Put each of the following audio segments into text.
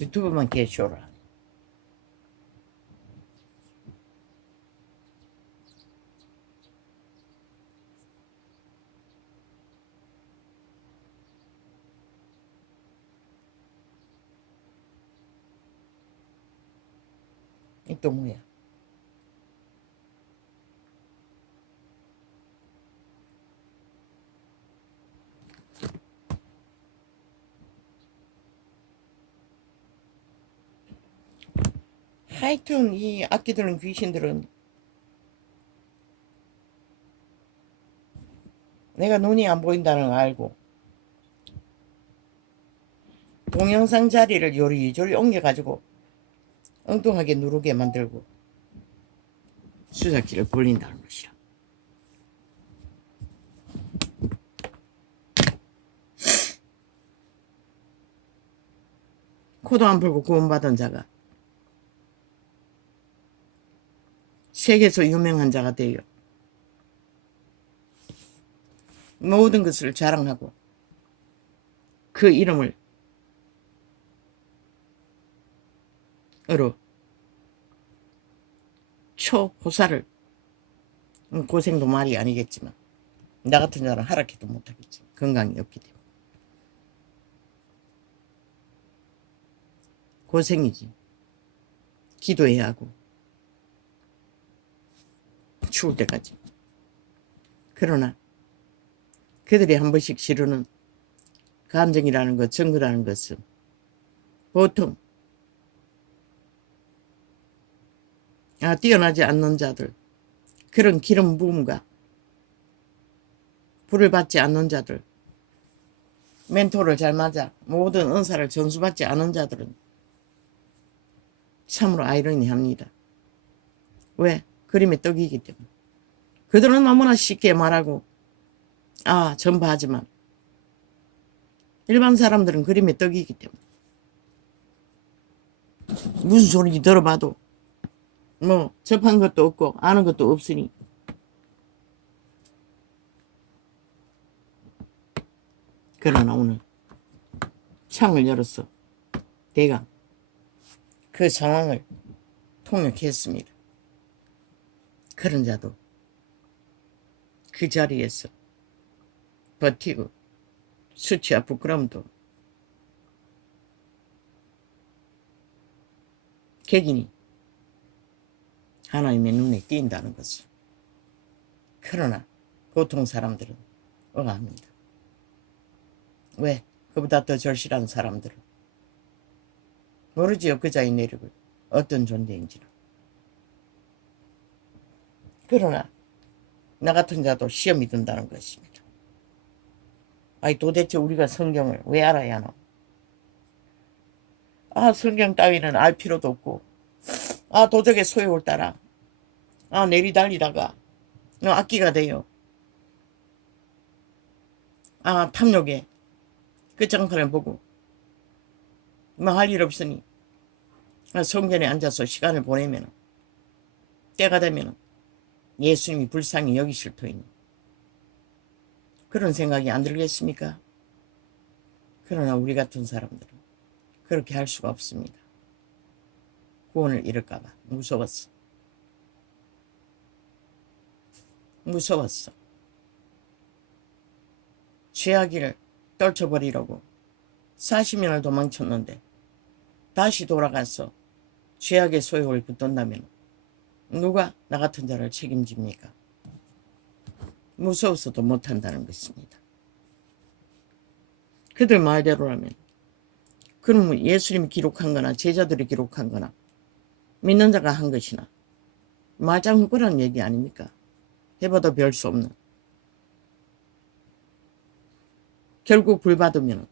유튜브만 개쇼라. 이 또 뭐야? 하여튼 이 악기 들은 귀신들은 내가 눈이 안 보인다는 걸 알고 동영상 자리를 요리조리 옮겨가지고 엉뚱하게 누르게 만들고 수작질을 벌린다는 것이라. 코도 안 풀고 구원받은 자가 세계에서 유명한 자가 되어 모든 것을 자랑하고 그 이름을 으로 초호사를 고생도 말이 아니겠지만 나 같은 자는 하락해도 못하겠지. 건강이 없기 때문에 고생이지. 기도해야 하고 죽을 때까지. 그러나 그들이 한 번씩 지르는 감정이라는 것, 증거라는 것은 보통 뛰어나지 않는 자들, 그런 기름 부음과 불을 받지 않는 자들, 멘토를 잘 맞아 모든 은사를 전수받지 않은 자들은 참으로 아이러니합니다. 왜? 그림의 떡이기 때문에. 그들은 너무나 쉽게 말하고 전파하지만 일반 사람들은 그림의 떡이기 때문에 무슨 소리인지 들어봐도 뭐 접한 것도 없고 아는 것도 없으니 그러나 오늘 창을 열었어. 내가 그 상황을 통역했습니다. 그런 자도 그 자리에서 버티고 수치와 부끄러움도 객인이 하나님의 눈에 띈다는 것을. 그러나 보통 사람들은 응합니다. 왜? 그보다 더 절실한 사람들은 모르지요. 그자의 내력을 어떤 존재인지를. 그러나 나 같은 자도 시험이 든다는 것입니다. 도대체 우리가 성경을 왜 알아야 하나? 성경 따위는 알 필요도 없고 도적의 소욕을 따라 내리달리다가 악기가 돼요. 탐욕에 끝장판을 보고 뭐 할 일 없으니 성전에 앉아서 시간을 보내면 때가 되면 예수님이 불쌍히 여기실 터이니 그런 생각이 안 들겠습니까? 그러나 우리 같은 사람들은 그렇게 할 수가 없습니다. 구원을 잃을까봐 무서웠어. 무서웠어. 죄악을 떨쳐버리려고 40년을 도망쳤는데 다시 돌아가서 죄악의 소욕을 붙든다면 누가 나 같은 자를 책임집니까? 무서워서도 못한다는 것입니다. 그들 말대로라면 그러면 예수님이 기록한 거나 제자들이 기록한 거나 믿는 자가 한 것이나 말장후거라는 얘기 아닙니까? 해봐도 별 수 없는. 결국 불 받으면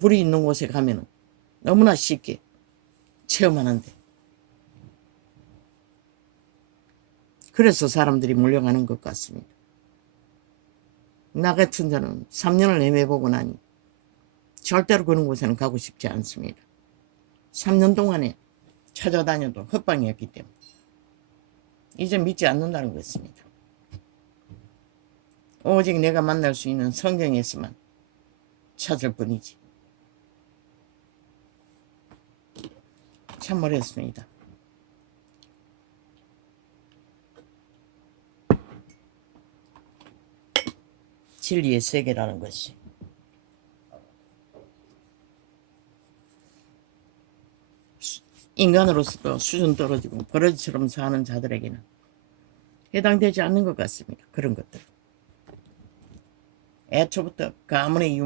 불이 있는 곳에 가면 너무나 쉽게 체험하는데 그래서 사람들이 몰려가는 것 같습니다. 나 같은 자는 3년을 헤매보고 나니 절대로 그런 곳에는 가고 싶지 않습니다. 3년 동안에 찾아다녀도 헛방이었기 때문에 이제 믿지 않는다는 것입니다. 오직 내가 만날 수 있는 성경에서만 찾을 뿐이지. 참 어렵습니다. 진리의 세계라는 것이 인간으로서도 수준 떨어지고 버러지처럼 사는 자들에게는 해당되지 않는 것 같습니다. 그런 것들. 애초부터 가문의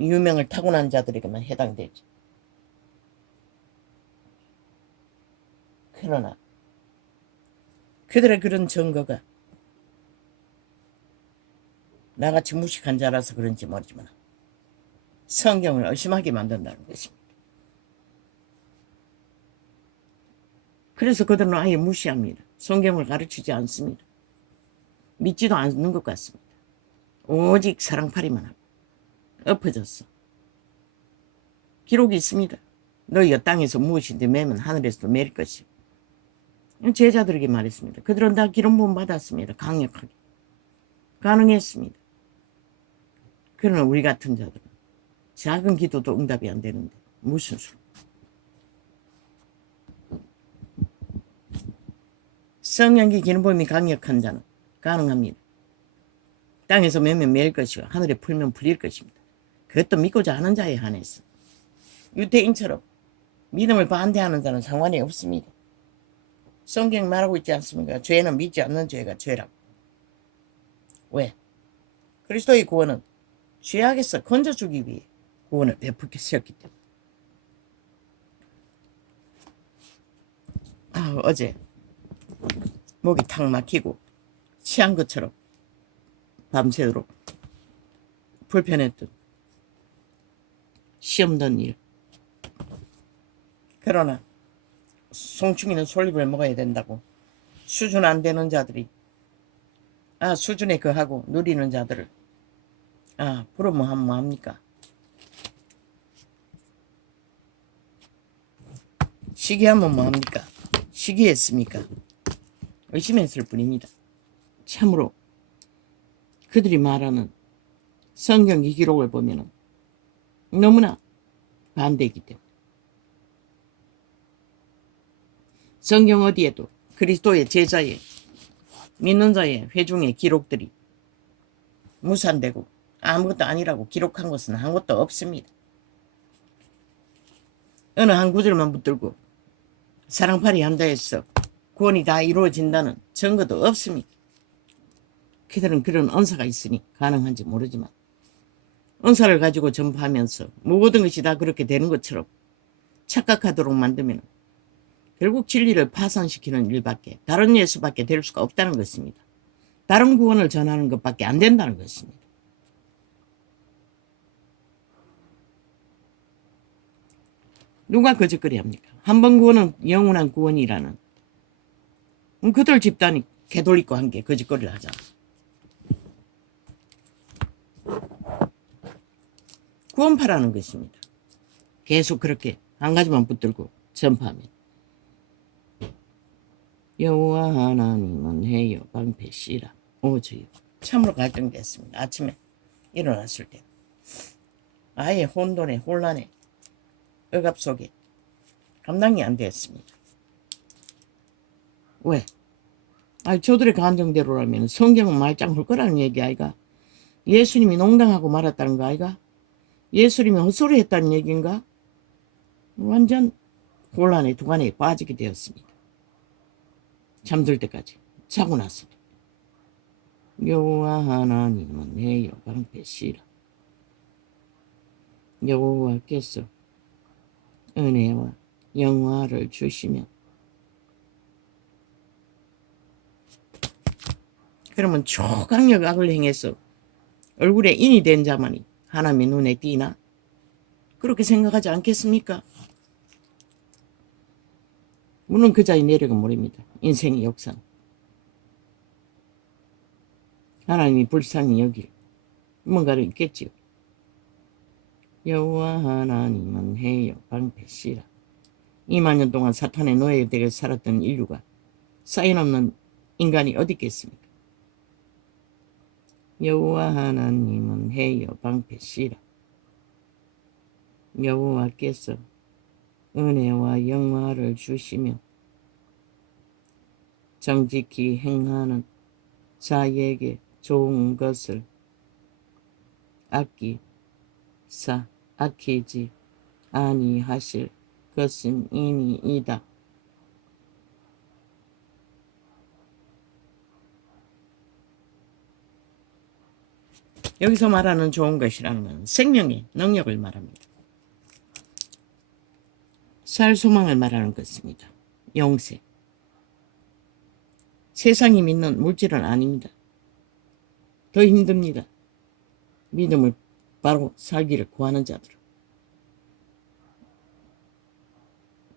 유명을 타고난 자들에게만 해당되지. 그러나 그들의 그런 증거가 나같이 무식한 자라서 그런지 모르지만 성경을 의심하게 만든다는 것입니다. 그래서 그들은 아예 무시합니다. 성경을 가르치지 않습니다. 믿지도 않는 것 같습니다. 오직 사랑팔이만 하고 엎어졌어. 기록이 있습니다. 너희가 땅에서 무엇인데 매면 하늘에서도 매일 것이고. 제자들에게 말했습니다. 그들은 다 기름 부음 받았습니다. 강력하게. 가능했습니다. 그러나 우리 같은 자들은 작은 기도도 응답이 안 되는데 무슨 수로. 성령기 기름 부음이 강력한 자는 가능합니다. 땅에서 매면 매일 것이고 하늘에 풀면 풀릴 것입니다. 그것도 믿고자 하는 자에 한해서. 유대인처럼 믿음을 반대하는 자는 상관이 없습니다. 성경 말하고 있지 않습니까? 죄는 믿지 않는 죄가 죄라고. 왜? 그리스도의 구원은 죄악에서 건져주기 위해 구원을 베푸셨기 때문에. 어제 목이 탁 막히고 취한 것처럼 밤새도록 불편했던 시험던 일. 그러나 송충이는 솔잎을 먹어야 된다고 수준 안 되는 자들이 수준에 거하고 누리는 자들을 부러워 하면 뭐합니까? 시기하면 뭐합니까? 시기했습니까? 의심했을 뿐입니다. 참으로 그들이 말하는 성경 이 기록을 보면 너무나 반대이기 때문에. 성경 어디에도 그리스도의 제자의 믿는 자의 회중의 기록들이 무산되고 아무것도 아니라고 기록한 것은 한 것도 없습니다. 어느 한 구절만 붙들고 사랑팔이 한다 해서 구원이 다 이루어진다는 증거도 없습니다. 그들은 그런 은사가 있으니 가능한지 모르지만 은사를 가지고 전파하면서 모든 것이 다 그렇게 되는 것처럼 착각하도록 만들면 결국 진리를 파산시키는 일밖에 다른 예수밖에 될 수가 없다는 것입니다. 다른 구원을 전하는 것밖에 안 된다는 것입니다. 누가 거짓거리 합니까? 한 번 구원은 영원한 구원이라는 그들 집단이 개돌림과 함께 거짓거리를 하잖아. 구원파라는 것입니다. 계속 그렇게 한 가지만 붙들고 전파하면 여호와 하나님은 해여 방패시라. 주여. 참으로 갈등됐습니다. 아침에 일어났을 때 아예 혼돈에 혼란에 억압 속에 감당이 안 됐습니다. 왜? 저들의 감정대로라면 성경은 말짱 할 거라는 얘기 아이가? 예수님이 농담하고 말았다는 거 아이가? 예수님이 헛소리 했다는 얘기인가? 완전 혼란의 두간에 빠지게 되었습니다. 잠들 때까지 자고 나서 여호와 하나님은 내 방패시라. 여호와께서 은혜와 영화를 주시면 그러면 초강력 악을 행해서 얼굴에 인이 된 자만이 하나님의 눈에 띄나? 그렇게 생각하지 않겠습니까? 물론 그 자의 내력은 모릅니다. 인생의 역사는. 하나님이 불쌍히 여길 뭔가를 있겠지요. 여호와 하나님은 해여 방패시라. 2만 년 동안 사탄의 노예되게 살았던 인류가 사인 없는 인간이 어디 있겠습니까? 여호와 하나님은 해여 방패시라. 여호와께서 은혜와 영화를 주시며 정직히 행하는 자에게 좋은 것을 아끼지 아니하실 것은 이니이다. 여기서 말하는 좋은 것이라는 건 생명의 능력을 말합니다. 살 소망을 말하는 것입니다. 영생. 세상이 믿는 물질은 아닙니다. 더 힘듭니다. 믿음을 바로 살기를 구하는 자들은.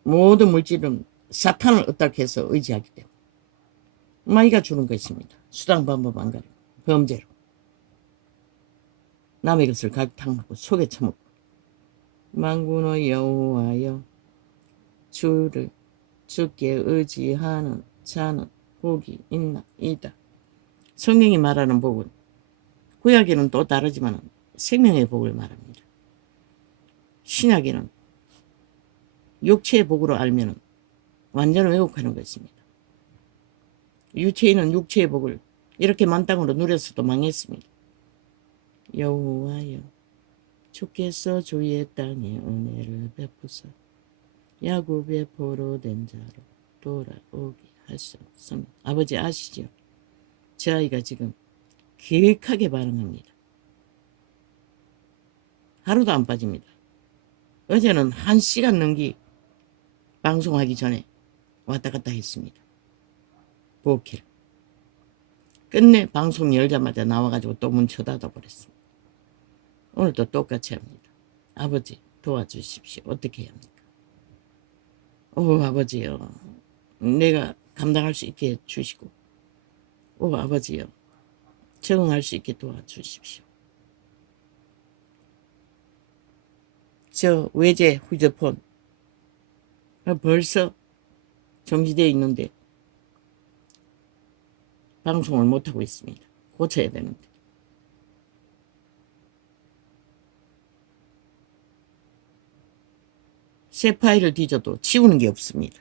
모든 물질은 사탄을 의탁해서 의지하기 때문에 마이가 주는 것입니다. 수당 방법 안 가리고 범죄로 남의 것을 갈탕하고 속에 처먹고 만군의 여호와여 주께 의지하는 자는 복이 있나이다. 성경이 말하는 복은 구약에는 또 다르지만 생명의 복을 말합니다. 신약에는 육체의 복으로 알면 완전히 왜곡하는 것입니다. 유체인은 육체의 복을 이렇게 만땅으로 누렸어도 망했습니다. 여호와여 주께서 주의 땅에 은혜를 베푸사 야곱의 포로된 자로 돌아오게 하셨습니다. 아버지 아시죠? 제 아이가 지금 기획하게 반응합니다. 하루도 안 빠집니다. 어제는 1시간 넘게 방송하기 전에 왔다 갔다 했습니다. 보호키를. 끝내 방송 열자마자 나와가지고 또 문 쳐닫아 버렸습니다. 오늘도 똑같이 합니다. 아버지 도와주십시오. 어떻게 해야 합니까? 오 아버지요. 내가 감당할 수 있게 해주시고 오 아버지요. 적응할 수 있게 도와주십시오. 저 외제 휴대폰 벌써 정지되어 있는데 방송을 못하고 있습니다. 고쳐야 되는데. 새 파일을 뒤져도 지우는 게 없습니다.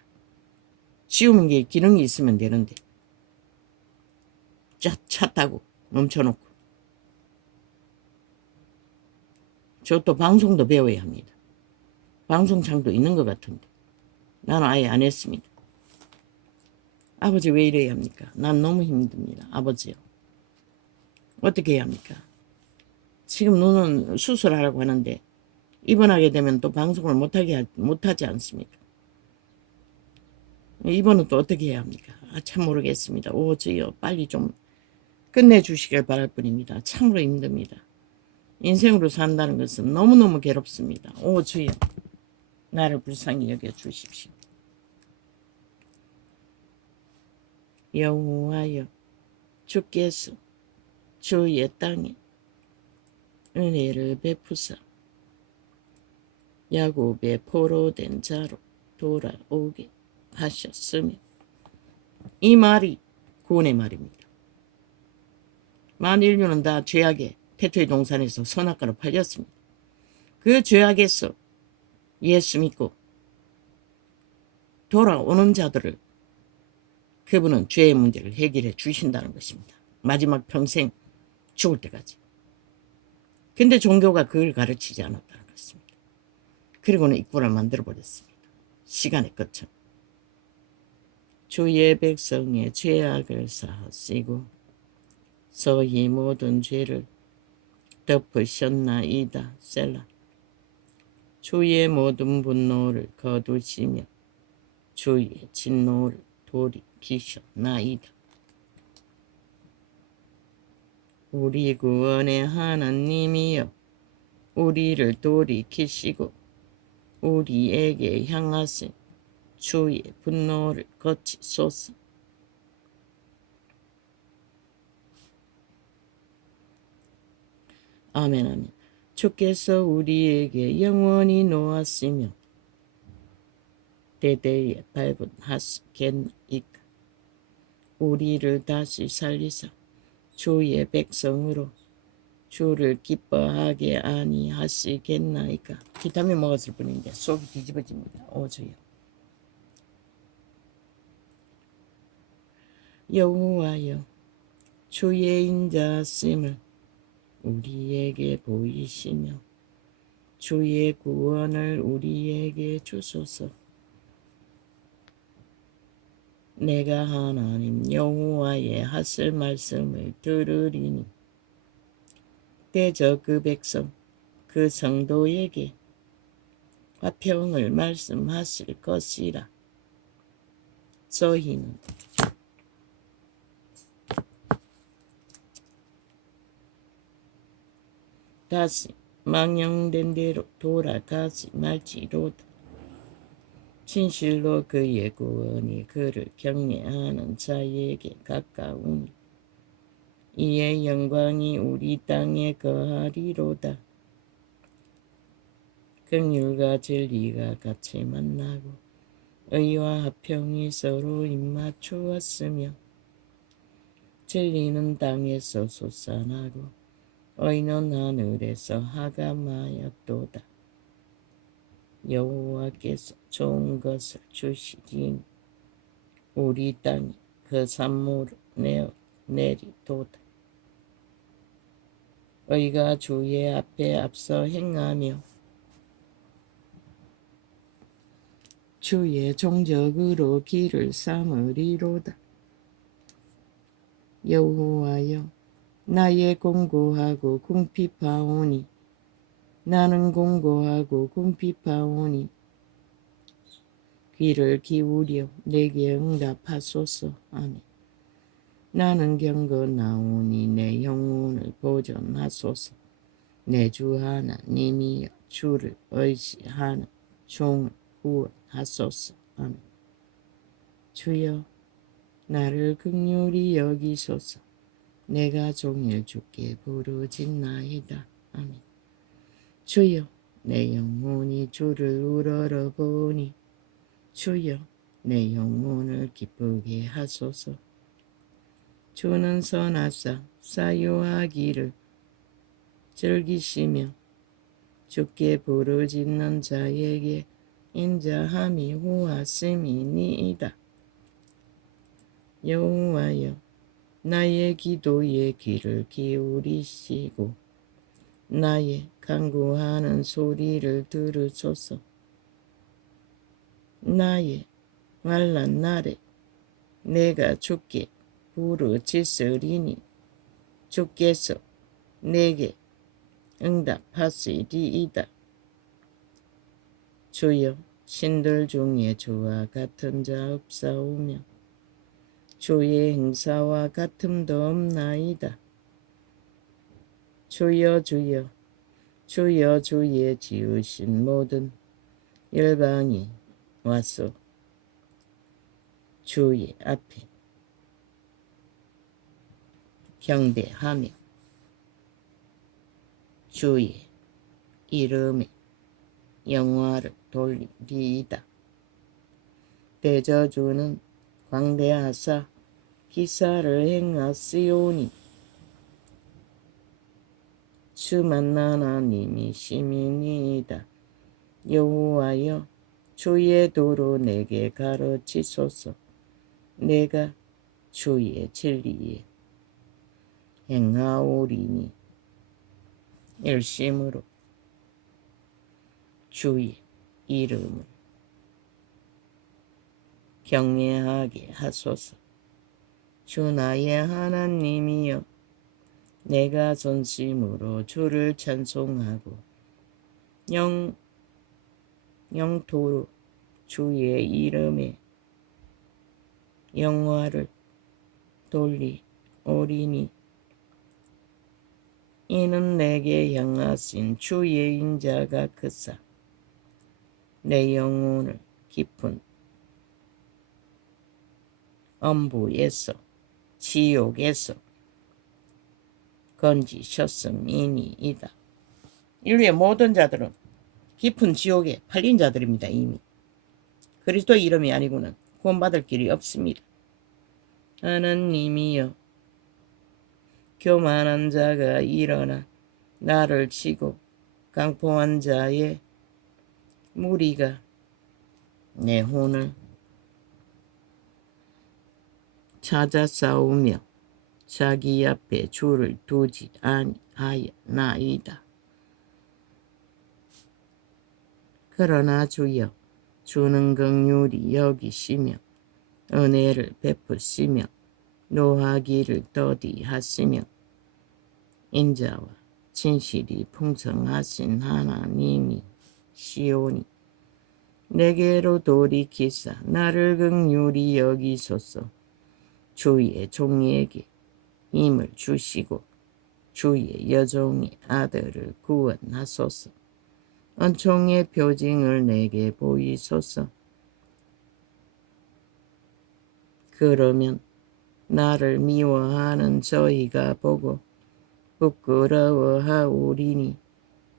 지우는 게 기능이 있으면 되는데 찼다고 넘쳐놓고 저 또 방송도 배워야 합니다. 방송창도 있는 것 같은데 나는 아예 안 했습니다. 아버지 왜 이래야 합니까? 난 너무 힘듭니다. 아버지요. 어떻게 해야 합니까? 지금 눈은 수술하라고 하는데 입원하게 되면 또 방송을 못하지 않습니까? 입원은 또 어떻게 해야 합니까? 참 모르겠습니다. 오 주여 빨리 좀 끝내주시길 바랄 뿐입니다. 참으로 힘듭니다. 인생으로 산다는 것은 너무너무 괴롭습니다. 오 주여 나를 불쌍히 여겨주십시오. 여호와여 주께서 주의 땅에 은혜를 베푸사 야곱의 포로된 자로 돌아오게 하셨으며 이 말이 구원의 말입니다. 만 인류는 다 죄악의 태초의 동산에서 선악과로 팔렸습니다. 그 죄악에서 예수 믿고 돌아오는 자들을 그분은 죄의 문제를 해결해 주신다는 것입니다. 마지막 평생 죽을 때까지. 근데 종교가 그걸 가르치지 않았다는 것입니다. 그리고는 입구를 만들어버렸습니다. 시간의 끝은. 주의 백성의 죄악을 사하시고 서희 모든 죄를 덮으셨나이다. 셀라. 주의 모든 분노를 거두시며 주의 진노를 돌이키셨나이다. 우리 구원의 하나님이여 우리를 돌이키시고 우리에게 향하신 주의 분노를 거치소서. 아멘 아멘. 주께서 우리에게 영원히 노하시며 대대에 발분하시겠나이까. 우리를 다시 살리사 주의 백성으로 주를 기뻐하게 아니하시겠나이까. 비타민 먹었을 뿐인데 속이 뒤집어집니다. 오 주여. 여호와여, 주의 인자심을 우리에게 보이시며 주의 구원을 우리에게 주소서. 내가 하나님 여호와의 하실 말씀을 들으리니 대저 그 백성 그 성도에게 화평을 말씀하실 것이라. 저희는 다시 망령된 대로 돌아가지 말지로다. 진실로 그의 구원이 그를 경외하는 자에게 가까우니 이의 영광이 우리 땅에 거하리로다. 긍휼과 진리가 같이 만나고 의와 화평이 서로 입맞추었으며 진리는 땅에서 솟아나고 의는 하늘에서 하감하였도다. 여호와께서 좋은 것을 주시리니 우리 땅이 그 산물을 내리도다. 의가 주의 앞에 앞서 행하며 주의 종적으로 길을 삼으리로다. 여호와여, 나의 공고하고 궁핍하오니 나는 공고하고 궁핍하오니 귀를 기울여 내게 응답하소서. 아멘. 나는 경건하오니 내 영혼을 보존하소서. 내 주 하나님이여, 주를 의지하는 종을 구원하소서. 아멘. 주여, 나를 긍휼히 여기소서. 내가 종일 주께 부르짖나이다. 아멘. 주여, 내 영혼이 주를 우러러보니 주여, 내 영혼을 기쁘게 하소서. 주는 선하사 사유하기를 즐기시며 주께 부르짖는 자에게 인자함이 후하심이니이다. 여호와여, 나의 기도에 귀를 기울이시고 나의 간구하는 소리를 들으소서. 나의 환난 날에 내가 주께 부르짖으리니 주께서 내게 응답하시리이다. 주여, 신들 중에 주와 같은 자 없사오며 주의 행사와 같음도 없나이다. 주여, 주여, 주여, 주의 지으신 모든 열방이 와서 주의 앞에 경배하며 주의 이름에 영화를 돌리리이다. 대저주는 광대하사 기사를 행하시오니 주만 하나님이 시민이다. 여호와여, 주의 도로 내게 가르치소서. 내가 주의 진리에 행하오리니 열심으로 주의 이름을 경외하게 하소서. 주 나의 하나님이여, 내가 전심으로 주를 찬송하고 영토로 주의 이름에 영화를 돌리오리니 이는 내게 향하신 주의 인자가 크사 내 영혼을 깊은 엄부에서 지옥에서 건지셨음이니이다. 인류의 모든 자들은 깊은 지옥에 팔린 자들입니다. 이미 그리스도의 이름이 아니고는 구원받을 길이 없습니다. 하나님이여, 교만한 자가 일어나 나를 치고 강포한 자의 무리가 내 혼을 찾아 싸우며 자기 앞에 줄을 두지 아니하나이다. 그러나 주여 주는 긍휼이 여기시며 은혜를 베푸시며 노하기를 더디하시며 인자와 진실이 풍성하신 하나님이 시오니 내게로 돌이키사 나를 긍휼히 여기소서. 주의 종에게 힘을 주시고 주의 여종의 아들을 구원하소서. 은총의 표징을 내게 보이소서. 그러면 나를 미워하는 저희가 보고 부끄러워하오리니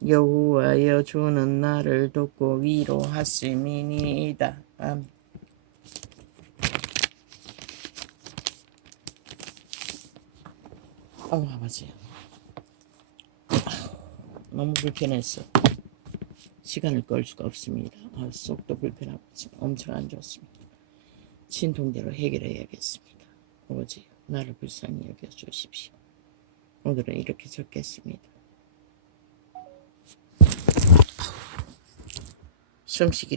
여호와여 주는 나를 돕고 위로하심이니이다. 아멘. 아버지 너무 불편했어. 시간을 끌 수가 없습니다. 속도 불편하고 지금 엄청 안 좋습니다. 신통대로 해결해야겠습니다. 아버지 나를 불쌍히 여겨주십시오. 오늘은 이렇게 적겠습니다. 숨쉬기도